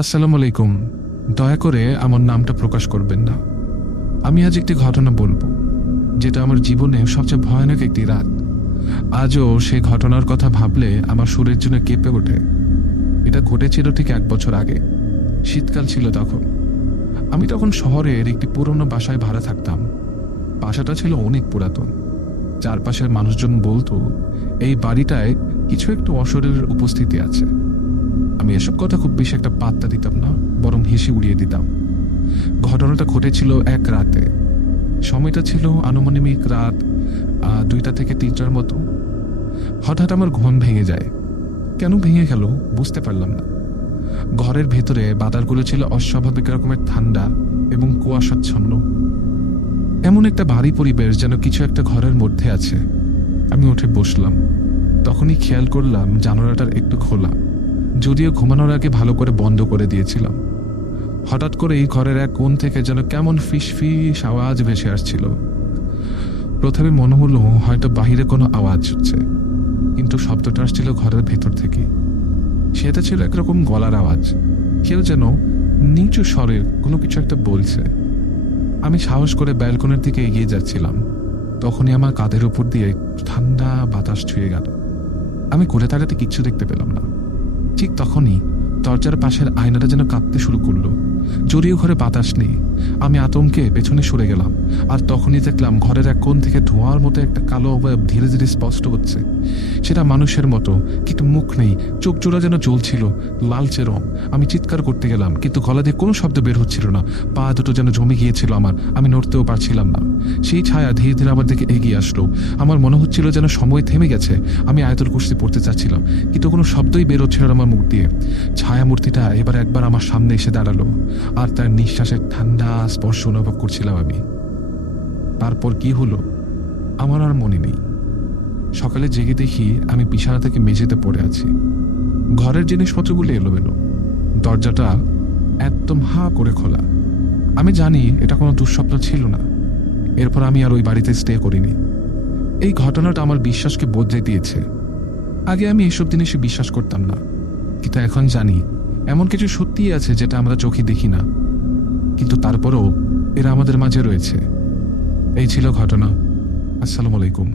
আসসালামু আলাইকুম। দয়া করে আমার নামটা প্রকাশ করবেন না। আমি আজ একটি ঘটনা বলবো, যেটা আমার জীবনে সবচেয়ে ভয়ানক একটি রাত। আজও সেই ঘটনার কথা ভাবলে আমার সুরের জন্য কেঁপে ওঠে। এটা ঘটেছিল ঠিক 1 বছর আগে। শীতকাল ছিল তখন। আমি তখন শহরের একটি পুরনো বাসায় ভাড়া থাকতাম। বাসাটা ছিল অনেক পুরাতন। চারপাশের মানুষজন বলতো এই বাড়িটায় কিছু একটু অশরীরের উপস্থিতি আছে। আমি এসব কথা খুব বেশি একটা পাত্তা দিতাম না, বরং হেসে উড়িয়ে দিতাম। ঘটনাটা ঘটেছিল এক রাতে। সময়টা ছিল আনুমানিক রাত 2টা থেকে 3টার মতো। হঠাৎ আমার ঘুম ভেঙে যায়। কেন ভেঙে গেল বুঝতে পারলাম না। ঘরের ভেতরে বাতাসগুলো ছিল অস্বাভাবিক রকমের ঠান্ডা এবং কুয়াশাচ্ছন্ন। এমন একটা ভারী পরিবেশ, যেন কিছু একটা ঘরের মধ্যে আছে। আমি উঠে বসলাম। তখনই খেয়াল করলাম জানালাটার একটু খোলা, যদিও ঘুমানোর আগে ভালো করে বন্ধ করে দিয়েছিলাম। হঠাৎ করে এই ঘরের এক কোণ থেকে যেন কেমন ফিস ফিস আওয়াজ ভেসে আসছিল। প্রথমে মনে হলো হয়তো বাহিরে কোনো আওয়াজ হচ্ছে, কিন্তু শব্দটা আসছিল ঘরের ভেতর থেকে। সেটা ছিল একরকম গলার আওয়াজ। কেউ যেন নিচু স্বরের কোনো কিছু একটা বলছে। আমি সাহস করে ব্যালকনির দিকে এগিয়ে যাচ্ছিলাম। তখনই আমার কাঁধের উপর দিয়ে ঠান্ডা বাতাস ছুঁয়ে গেল। আমি ঘুরে তাকাতে কিচ্ছু দেখতে পেলাম না। ঠিক তখনই দরজার পাশের আয়নাটা যেন কাঁপতে শুরু করলো। যদিও ঘরে বাতাস নেই। আমি আতঙ্কে পেছনে সরে গেলাম, আর তখনই দেখলাম ঘরের এক কোণ থেকে ধোঁয়ার মতো একটা কালো অবয়ব ধীরে ধীরে স্পষ্ট হচ্ছে। সেটা মানুষের মতো, কিন্তু মুখ নেই, চোখ জোড়া যেন জ্বলছিল, লালচে রং। আমি চিৎকার করতে গেলাম, কিন্তু গলা দিয়ে কোনো শব্দ বের হচ্ছিল না। পা দুটো যেন জমে গিয়েছিল আমার, আমি নড়তেও পারছিলাম না। সেই ছায়া ধীরে ধীরে আমার দিকে এগিয়ে আসলো। আমার মনে হচ্ছিল যেন সময় থেমে গেছে। আমি আয়াতুল কুরসি পড়তে চাচ্ছিলাম, কিন্তু কোনো শব্দই বের হচ্ছিল না আমার মুখ দিয়ে। ছায়ামূর্তিটা এবার একবার আমার সামনে এসে দাঁড়ালো, আর তার নিঃশ্বাসের ঠান্ডা স্পর্শ অনুভব করছিলাম আমি। তারপর কি হলো আমার আর মনে নেই। সকালে জেগে দেখি আমি বিছানা থেকে মেঝেতে পড়ে আছি। ঘরের জিনিসপত্রগুলো এলোমেলো। দরজাটা একদম হা করে খোলা। আমি জানি এটা কোনো দুঃস্বপ্ন ছিল না। এরপর আমি আর ওই বাড়িতে স্টে করিনি। এই ঘটনাটা আমার বিশ্বাসকে বদলে দিয়েছে। আগে আমি এসব জিনিসে বিশ্বাস করতাম না, কিন্তু এখন জানি এমন কিছু সত্যিই আছে যেটা আমরা চোখে দেখি না, কিন্তু তারপরও এরা আমাদের মাঝে রয়েছে। এই ছিল ঘটনা। আসসালামু আলাইকুম।